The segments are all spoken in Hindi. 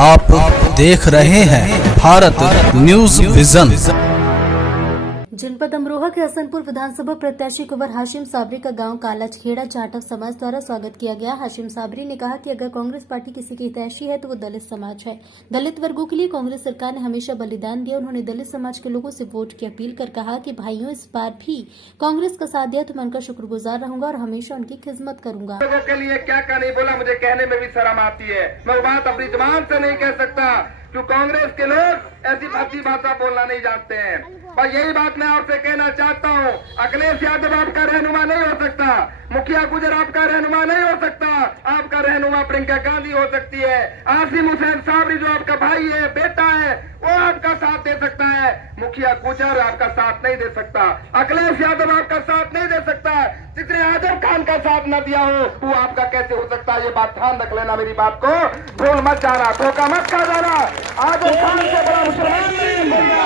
आप देख रहे हैं भारत न्यूज विजन। जनपद अमरोहा के हसनपुर विधानसभा प्रत्याशी कुंवर हाशिम साबरी का गांव कालाचखेड़ा जाटव समाज द्वारा स्वागत किया गया। हाशिम साबरी ने कहा कि अगर कांग्रेस पार्टी किसी की हितैषी है तो वो दलित समाज है। दलित वर्गों के लिए कांग्रेस सरकार ने हमेशा बलिदान दिया। उन्होंने दलित समाज के लोगों से वोट की अपील कर कहा कि भाइयों, इस बार भी कांग्रेस का साथ दिया तो मैं उनका शुक्रगुजार रहूंगा और हमेशा उनकी खिदमत करूंगा। लोगों के लिए क्या नहीं बोला, मुझे कहने में भी शर्म आती है। मैं वो बात अपनी जुबान से नहीं कह सकता क्यों कांग्रेस के लोग ऐसी भद्दी भाषा बोलना नहीं जानते हैं। और यही बात मैं आपसे कहना चाहता हूँ, अखिलेश यादव आपका रहनुमा नहीं हो सकता, मुखिया गुजर आपका रहनुमा नहीं हो सकता, आपका रहनुमा प्रियंका गांधी हो सकती है। आसिम हुसैन साबरी जो आपका भाई है, बेटा है, वो आपका साथ दे सकता है। मुखिया गुजर आपका साथ नहीं दे सकता, अखिलेश यादव आपका साथ नहीं दे सकता। जिसने आजम खान का साथ न दिया हो वो आपका कैसे हो सकता है? ये बात ध्यान रख लेना, मेरी बात को भूल मत जाना, धोखा मत खा जाना। आजम खान से बड़ा मुसलमान नहीं बोलना।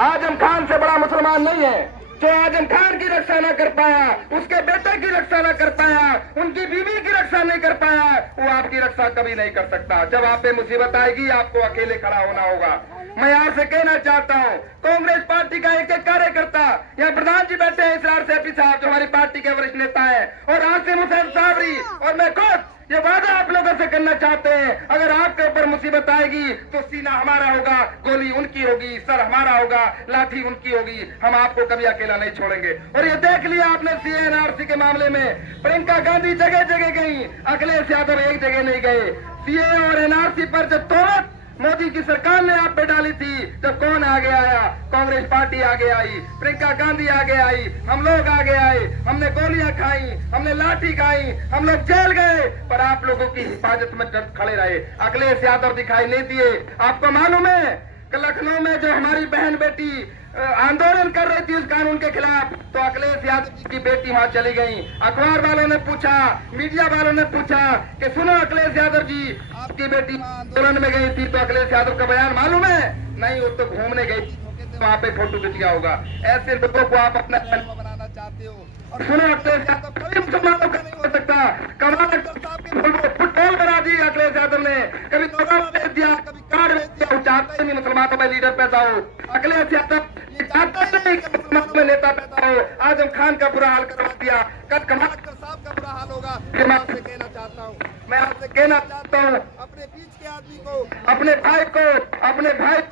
आजम खान से बड़ा मुसलमान नहीं है। जो आजम खान की रक्षा न कर पाया, उसके बेटे की रक्षा न कर पाया, उनकी बीवी की रक्षा नहीं कर पाया, वो आपकी रक्षा कभी नहीं कर सकता। जब आप पे मुसीबत आएगी आपको अकेले खड़ा होना होगा। मैं आपसे कहना चाहता हूँ, कांग्रेस पार्टी का एक एक कार्यकर्ता, यहाँ प्रधान जी बैठे हैं इसरार सैफी साहब जो हमारी पार्टी के वरिष्ठ नेता है, और आसिम हुसैन साबरी और मैं खुद ये वादा आप लोगों से करना चाहते हैं, अगर आपके ऊपर मुसीबत आएगी तो सीना हमारा होगा, गोली उनकी होगी, सर हमारा होगा, लाठी उनकी होगी। हम आपको कभी अकेला नहीं छोड़ेंगे। और ये देख लिया आपने सीए के मामले में, प्रियंका गांधी जगह जगह गई, अखिलेश यादव एक जगह नहीं गए। सीए और एनआरसी पर जब तोहमत मोदी की सरकार ने आप पे डाली थी, जब कौन आगे आया? कांग्रेस पार्टी आगे आई, प्रियंका गांधी आगे आई, हम लोग आगे आए, हमने गोलियां खाई, हमने लाठी खाई, हम लोग जेल गए, पर आप लोगों की हिफाजत में खड़े रहे। अखिलेश यादव दिखाई नहीं दिए। आपको मालूम है लखनऊ में जो हमारी बहन बेटी आंदोलन कर रही थी उस कानून के खिलाफ, तो अखिलेश यादव जी की बेटी वहां चली गई। अखबार वालों ने पूछा, मीडिया वालों ने पूछा कि सुनो अखिलेश यादव जी, आपकी बेटी आंदोलन में गई थी, तो अखिलेश यादव का बयान मालूम है? नहीं, वो तो घूमने गई थी, वहाँ पे फोटो खिंच गया होगा। ऐसे लोगों को आप अपना बनाना चाहते हो। और सुनो अखिलेश यादव कभी मुसलमानों का नहीं हो सकता। कमाल अख्तर साहब की फुटबॉल बना दी अखिलेश यादव ने, कभी दौरा भेज दिया, कभी कार्ड भेज दिया। वो चाहता ही नहीं मुसलमानों में लीडर पैदा हो। अखिलेश यादव ये चाहता ही नहीं कि मुसलमानों में नेता पैदा हो। आजम खान का बुरा हाल करवा दिया, कल कमाल अख्तर साहब का बुरा हाल होगा। मैं आपसे कहना चाहता हूँ, अपने बीच के आदमी को, अपने भाई को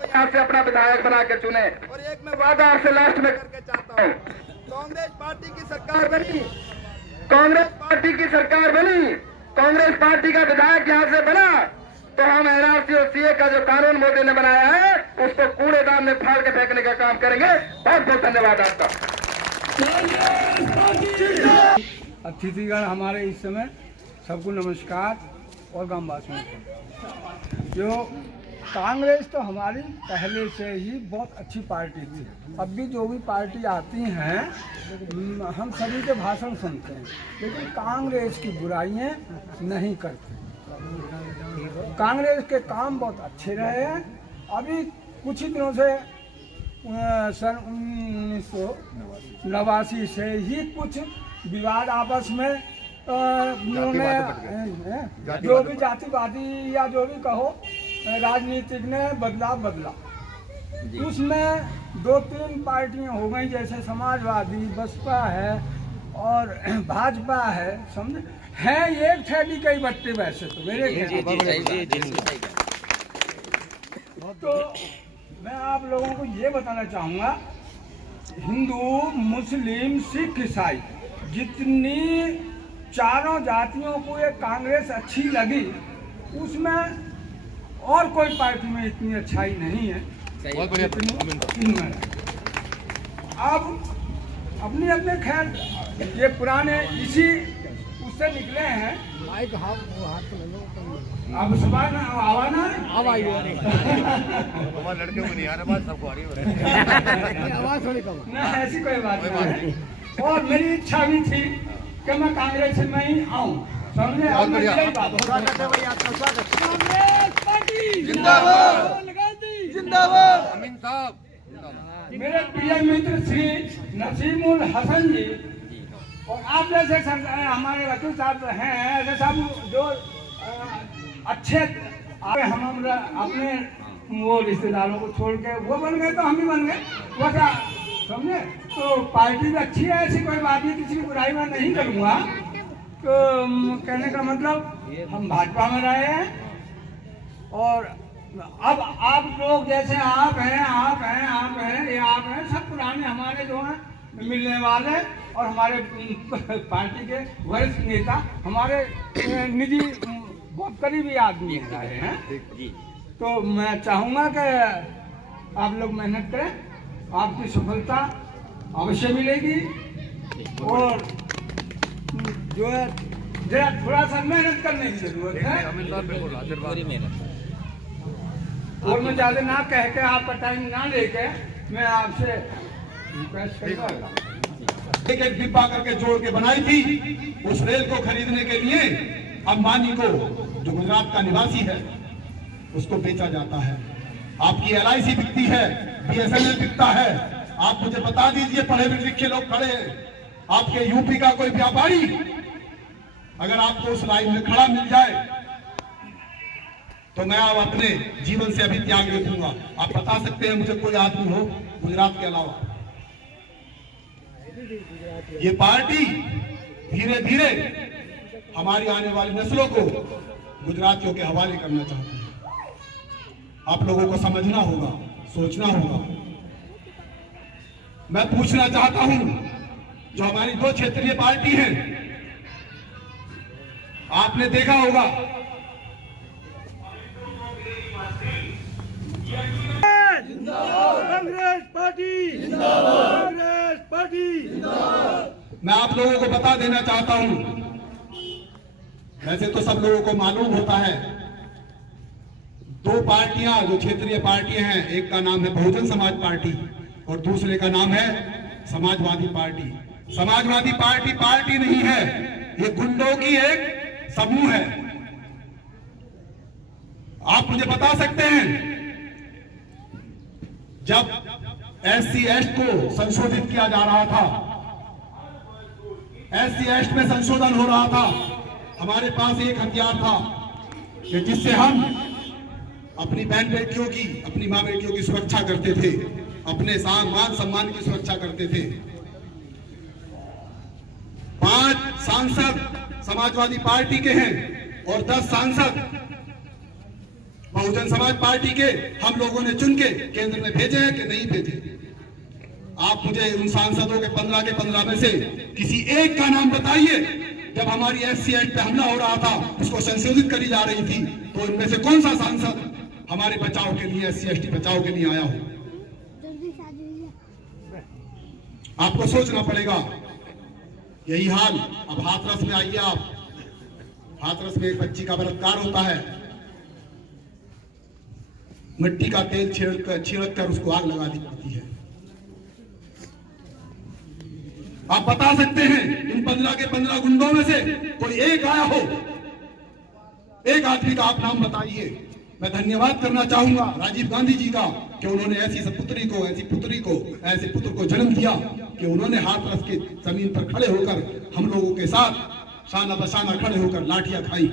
यहाँ से अपना विधायक बना के चुने। और एक मैं वादा आपसे लास्ट में करके चाहता हूँ, कांग्रेस पार्टी की सरकार बनी, कांग्रेस पार्टी का विधायक यहाँ से बना, तो हम एनआरसी और सीए का जो कानून मोदी ने बनाया है उसको कूड़ेदान में फाड़ के फेंकने का काम करेंगे। बहुत बहुत धन्यवाद आपका। अतिथिगण हमारे इस समय सबको नमस्कार और ग्रामवासियों को। जो कांग्रेस तो हमारी पहले से ही बहुत अच्छी पार्टी थी। अब भी जो भी पार्टी आती हैं हम सभी के भाषण सुनते हैं, लेकिन कांग्रेस की बुराइयां नहीं करते। कांग्रेस के काम बहुत अच्छे रहे हैं। अभी कुछ ही दिनों से सन 1989 से ही कुछ विवाद आपस में उन्होंने जो भी जातिवादी या जो भी कहो राजनीतिक ने बदला। उसमें 2-3 पार्टियां हो गई, जैसे समाजवादी, बसपा है और भाजपा है, समझे हैं एक थैली कई बट्टे। वैसे तो मेरे तो मैं आप लोगों को ये बताना चाहूँगा, हिंदू, मुस्लिम, सिख, ईसाई, जितनी चारों जातियों को ये कांग्रेस अच्छी लगी, उसमें और कोई पार्टी में इतनी अच्छाई नहीं है। बहुत बढ़िया। अब अपने अपने खैर ये पुराने इसी उससे निकले हैं। माइक हाथ अब सवाल ना आवाज ना आवाज हमारे लड़के को नहीं आ रहा, बात सबको आ रही है, आवाज थोड़ी कम ना, ऐसी कोई बात नहीं। और मेरी इच्छा भी थी कि मैं कांग्रेस में ही आऊं, समझे। और मैं यही बात कांग्रेस पार्टी जिंदाबाद, जिंदाबाद। साहब मेरे प्रिय मित्र श्री नसीमुल हसन जी और आप जैसे हमारे वकील साहब हैं, ऐसे सब जो अच्छे हम अपने वो रिश्तेदारों को छोड़ के वो बन गए तो हम ही बन गए, वैसा समझे। तो पार्टी भी अच्छी है, ऐसी कोई बात नहीं, किसी की बुराई मैं नहीं करूँगा। तो कहने का मतलब हम भाजपा में रहे हैं और अब आप लोग जैसे आप हैं ये आप हैं सब पुराने हमारे जो हैं मिलने वाले और हमारे पार्टी के वरिष्ठ नेता हमारे निजी बहुत करीबी आदमी रहे हैं। तो मैं चाहूँगा कि आप लोग मेहनत करें, आपकी सफलता अवश्य मिलेगी और जो है जरा थोड़ा सा मेहनत करने की जरूरत है और मैं ज़्यादा ना कह के आपका टाइम ना लेके मैं आपसे रिक्वेस्ट करूँगा। एक एक डिब्बा करके जोड़ के बनाई थी, उस रेल को खरीदने के लिए अंबानी को, जो गुजरात का निवासी है, उसको बेचा जाता है। आपकी LIC बिकती है, BSNL बिकता है। आप मुझे बता दीजिए, पढ़े लिखे लोग खड़े, आपके यूपी का कोई व्यापारी अगर आपको उस लाइन में खड़ा मिल जाए तो मैं अब अपने जीवन से अभी त्याग दे दूंगा। आप बता सकते हैं मुझे कोई आदमी हो गुजरात के अलावा? ये पार्टी धीरे धीरे हमारी आने वाली नस्लों को गुजरातियों के हवाले करना चाहती है। आप लोगों को समझना होगा, सोचना होगा। मैं पूछना चाहता हूं, जो हमारी दो क्षेत्रीय पार्टी हैं, आपने देखा होगा कांग्रेस पार्टी जिंदाबाद, कांग्रेस पार्टी जिंदाबाद। मैं आप लोगों को बता देना चाहता हूं, वैसे तो सब लोगों को मालूम होता है, दो पार्टियां जो क्षेत्रीय पार्टियां हैं, एक का नाम है बहुजन समाज पार्टी और दूसरे का नाम है Samajwadi party. Samajwadi party party नहीं है, ये गुंडों की एक समूह है। आप मुझे बता सकते हैं, जब SC एक्ट को संशोधित किया जा रहा था, SC एक्ट में संशोधन हो रहा था, हमारे पास एक हथियार था कि जिससे हम अपनी बहन बेटियों की, अपनी मां बेटियों की सुरक्षा करते थे, अपने मान सम्मान की सुरक्षा करते थे। 5 सांसद समाजवादी पार्टी के हैं और 10 सांसद बहुजन समाज पार्टी के हम लोगों ने चुन के केंद्र में भेजे हैं कि नहीं भेजे? आप मुझे उन सांसदों के 15 में से किसी एक का नाम बताइए। जब हमारी SC एक्ट पे हमला हो रहा था, उसको संशोधित करी जा रही थी, तो इनमें से कौन सा सांसद हमारे बचाव के लिए, SC ST बचाव के लिए आया हो? आपको सोचना पड़ेगा। यही हाल अब हाथरस में आइए आप। हाथरस में एक बच्ची का बलात्कार होता है, मिट्टी का तेल छिड़क कर उसको आग लगा दी जाती है। आप बता सकते हैं, इन 15 के 15 गुंडों में से कोई एक आया हो? एक आदमी का आप नाम बताइए। मैं धन्यवाद करना चाहूंगा राजीव गांधी जी का कि उन्होंने ऐसी ऐसे पुत्र को जन्म दिया कि उन्होंने हाथरस के जमीन पर खड़े होकर हम लोगों के साथ शाना बशाना खड़े होकर लाठियां खाई।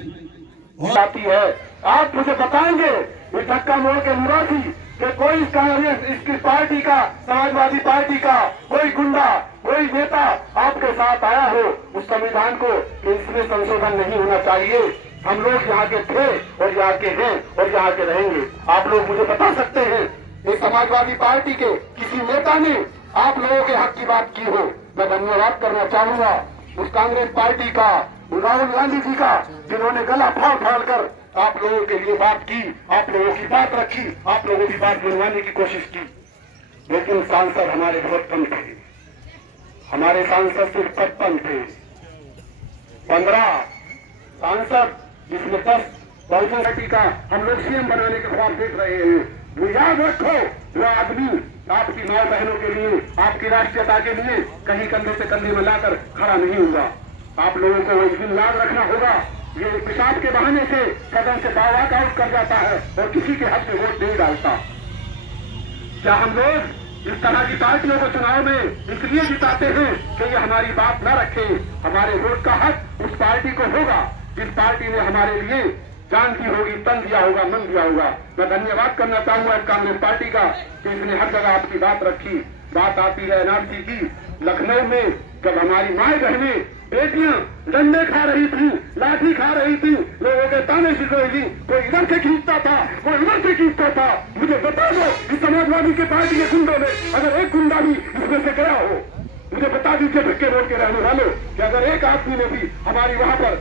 और आती है, आप मुझे बताएंगे इस धक्का मोड़ के निवासी कि कोई कांग्रेस, इसकी पार्टी का, समाजवादी पार्टी का कोई गुंडा, कोई नेता आपके साथ आया हो उस संविधान को कि इसमें संशोधन नहीं होना चाहिए? हम लोग यहाँ के थे और यहाँ के हैं और यहाँ के रहेंगे। आप लोग मुझे बता सकते हैं, इस समाजवादी पार्टी के किसी नेता ने आप लोगों के हक की बात की हो? मैं धन्यवाद करना चाहूंगा उस कांग्रेस पार्टी का, राहुल गांधी जी का, जिन्होंने गला फाड़ कर आप लोगों के लिए बात की, आप लोगों की बात रखी, आप लोगों की बात मनवाने की कोशिश की। लेकिन सांसद हमारे बहुत कम थे, हमारे सांसद सिर्फ 55 थे। 15 सांसद, जिसमें 10 बहुजन पार्टी का हम लोग CM बनाने के ख्वाब देख रहे हैं। वो याद रखो, वो आदमी आपकी माँ बहनों के लिए, आपकी राष्ट्रीयता के लिए कहीं कंधे से कंधे मिलाकर खड़ा नहीं होगा। आप लोगों को एक दिन याद रखना होगा, ये पेशाब के बहाने से सदन से वॉक आउट कर जाता है और किसी के हक में वोट नहीं डालता। क्या हम लोग इस तरह की पार्टियों को चुनाव में इसलिए जिताते हैं कि ये हमारी बात न रखे? हमारे वोट का हक उस पार्टी को होगा जिस पार्टी ने हमारे लिए जान दी होगी, तन दिया होगा, मन दिया होगा। मैं धन्यवाद करना चाहूंगा कांग्रेस पार्टी का कि इसने हर जगह आपकी बात रखी। बात आती है एनआरसी की। लखनऊ में जब हमारी माए बहनें बेटियां डंडे खा रही थी, लाठी खा रही थी, लोगों के ताने सुन रही थी, कोई इधर से खींचता था, कोई उधर से खींचता था। मुझे बता दो कि समाजवादी के पार्टी के गुंडों में अगर एक गुंडा भी इसमें से गया हो, मुझे बता दीजिए धक्के रोड के रहने वालों कि अगर एक आदमी ने भी हमारी वहां पर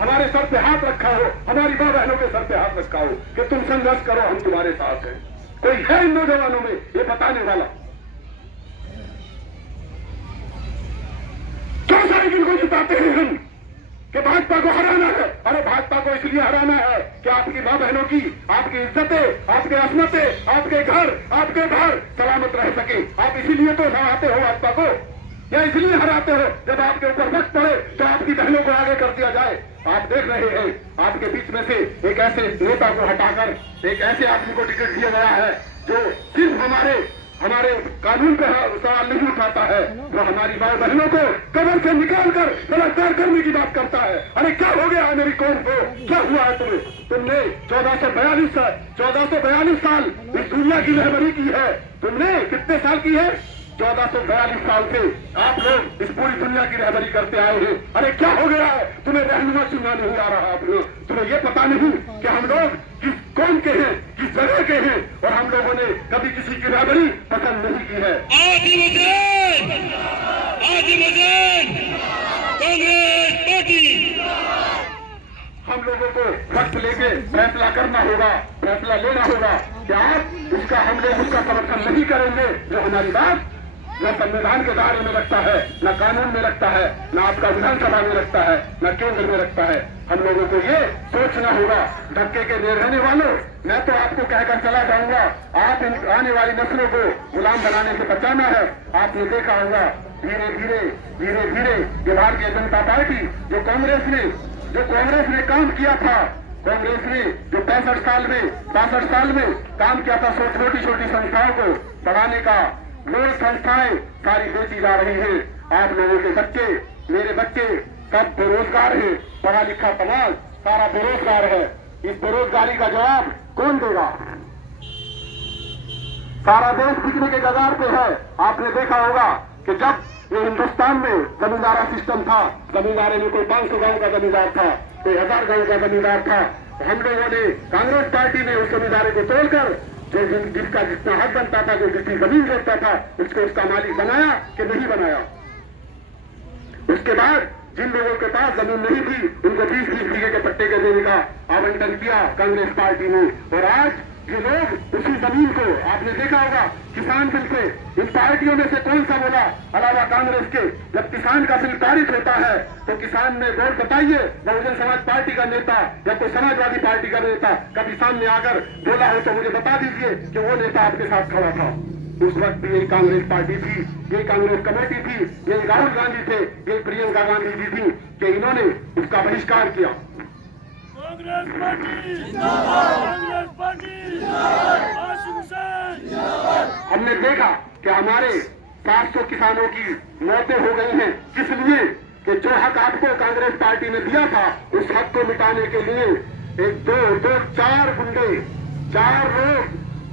हमारे सर पे हाथ रखा हो, हमारी माँ बहनों के सर पे हाथ रखा हो कि तुम संघर्ष करो, हम तुम्हारे साथ हैं, कोई है इन नौजवानों में ये बताने वाला? क्यों साइकिल को जिताते हैं हम कि भाजपा को हराना है? अरे भाजपा को इसलिए हराना है कि आपकी माँ बहनों की, आपकी इज्जतें, आपके अस्मतें, आपके घर, आपके घर सलामत रह सके। आप इसीलिए तो हराते हो भाजपा को, या इसलिए हराते हो जब आपके ऊपर वक्त पड़े तो आपकी बहनों को आगे कर दिया जाए। आप देख रहे हैं आपके बीच में से एक ऐसे नेता को हटाकर एक ऐसे आदमी को टिकट दिया गया है जो सिर्फ हमारे कानून पे सवाल नहीं उठाता है, वो हमारी माँ बहनों को कब्र से निकालकर बलात्कार करने की बात करता है। अरे क्या हो गया है मेरी कौम को? क्या हुआ है तुम्हें? तुमने 1442 साल इस दुनिया की रहबरी की है। तुमने कितने साल की है? 1442 साल से आप लोग इस पूरी दुनिया की रहबरी करते आए हैं। अरे क्या हो गया है? तुम्हें रहनुमा चुनना नहीं आ रहा? आप लोग तुम्हें ये पता नहीं कि हम लोग किस कौम के हैं, किस जगह के हैं, और हम लोगों ने कभी किसी की रहबरी पसंद नहीं की है। हम लोगों को वक्त लेके फैसला करना होगा, फैसला लेना होगा कि आप हम लोग उसका समर्थन नहीं करेंगे जो हमारी बात न संविधान के दायरे में रखता है, न कानून में रखता है, न आपका विधानसभा में रखता है, न केंद्र में रखता है। हम लोगों को ये सोचना होगा। धक्के के दे रहने वालों, मैं तो आपको कहकर चला जाऊंगा, आप आने वाली नस्लों को गुलाम बनाने से बचाना है। आपने देखा होगा धीरे धीरे ये भारतीय जनता पार्टी जो कांग्रेस ने काम किया था, कांग्रेस ने जो 65 साल में काम किया था, छोटी छोटी संस्थाओं को बढ़ाने का, मूल संस्थाएं सारी बेची जा रही हैं। आप लोगों के बच्चे, मेरे बच्चे सब बेरोजगार हैं, पढ़ा लिखा समाज सारा बेरोजगार है। इस बेरोजगारी का जवाब कौन देगा? सारा देश बिकने के कगार पे है। आपने देखा होगा कि जब ये हिंदुस्तान में जमींदारा सिस्टम था, जमींदारे में कोई 500 गांव का जमींदार था, कोई 1000 गांव का जमींदार था, हम लोगों ने, कांग्रेस पार्टी ने उस जमींदारे को तोड़कर जो जिसका जितना हक बनता था, जो जितनी जमीन जोड़ता था, उसको उसका मालिक बनाया कि नहीं बनाया? उसके बाद जिन लोगों के पास जमीन नहीं थी उनको 20-20 बीघे के पट्टे के देने का आवंटन किया कांग्रेस पार्टी ने। और आज ये लोग उसी जमीन को, आपने देखा होगा किसान बिल से, इन पार्टियों में से कौन सा बोला अलावा कांग्रेस के, जब किसान का बिल पारित होता है तो किसान ने वोट बताइए, बहुजन समाज पार्टी का नेता या कोई समाजवादी पार्टी का नेता कभी सामने आकर बोला हो तो मुझे बता दीजिए कि वो नेता आपके साथ खड़ा था। उस वक्त भी यही कांग्रेस पार्टी थी, यही कांग्रेस कमेटी थी, यही राहुल गांधी थे, यही प्रियंका गांधी जी थी कि इन्होंने उसका बहिष्कार किया। कांग्रेस पार्टी जिंदाबाद, कांग्रेस पार्टी जिंदाबाद, आसिम हुसैन। हमने देखा कि हमारे 700 किसानों की मौतें हो गई हैं। किस लिए? कि जो हक आपको कांग्रेस पार्टी ने दिया था, उस हक को मिटाने के लिए एक चार गुंडे, 4 लोग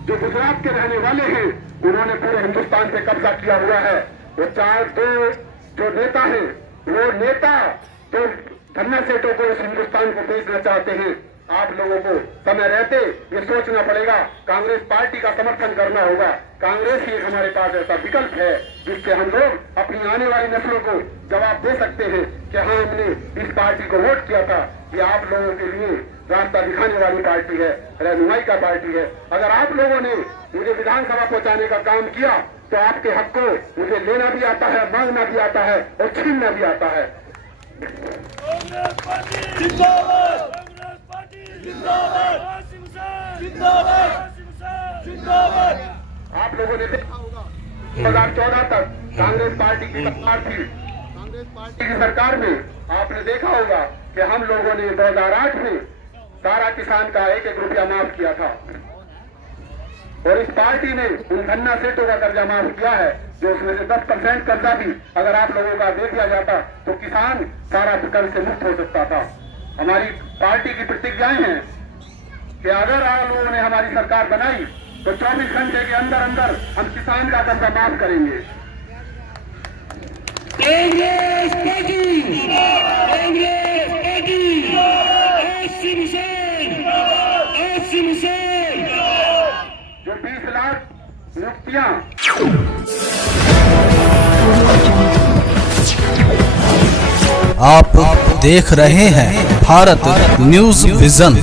जो गुजरात के रहने वाले हैं, उन्होंने पूरे हिंदुस्तान पे कब्जा किया हुआ है। वो 4 जो नेता हैं, वो नेता तो धन्ना सेठों को इस हिंदुस्तान को बेचना चाहते हैं। आप लोगों को समय रहते ये सोचना पड़ेगा, कांग्रेस पार्टी का समर्थन करना होगा। कांग्रेस ही हमारे पास ऐसा विकल्प है जिससे हम लोग अपनी आने वाली नस्लों को जवाब दे सकते हैं कि हाँ, हमने इस पार्टी को वोट किया था, ये आप लोगों के लिए रास्ता दिखाने वाली पार्टी है, रहनुमाई का पार्टी है। अगर आप लोगों ने मुझे विधानसभा पहुंचाने का काम किया तो आपके हक को मुझे लेना भी आता है, मांगना भी आता है और छीनना भी आता है। कांग्रेस पार्टी जिंदाबाद, कांग्रेस पार्टी जिंदाबाद, आसिम हुसैन जिंदाबाद, आसिम हुसैन जिंदाबाद। आप लोगों ने देखा होगा 2014 तक कांग्रेस पार्टी की सरकार थी। कांग्रेस पार्टी की सरकार में आपने देखा होगा कि हम लोगों ने 2008 में सारा किसान का 1-1 रुपया माफ किया था। और इस पार्टी ने उन धन्ना सेठों का कर्जा माफ किया है, जो उसमें से 10% कर्जा भी अगर आप लोगों का दे दिया जाता तो किसान सारा कर्ज से मुक्त हो सकता था। हमारी पार्टी की प्रतिज्ञाएं हैं कि अगर आप लोगों ने हमारी सरकार बनाई तो 24 घंटे के अंदर अंदर हम किसान का कर्जा माफ करेंगे। कांग्रेस पार्टी, कांग्रेस पार्टी, आसिम हुसैन, जो 20 लाख नियुक्तियां आप देख रहे हैं भारत न्यूज विजन।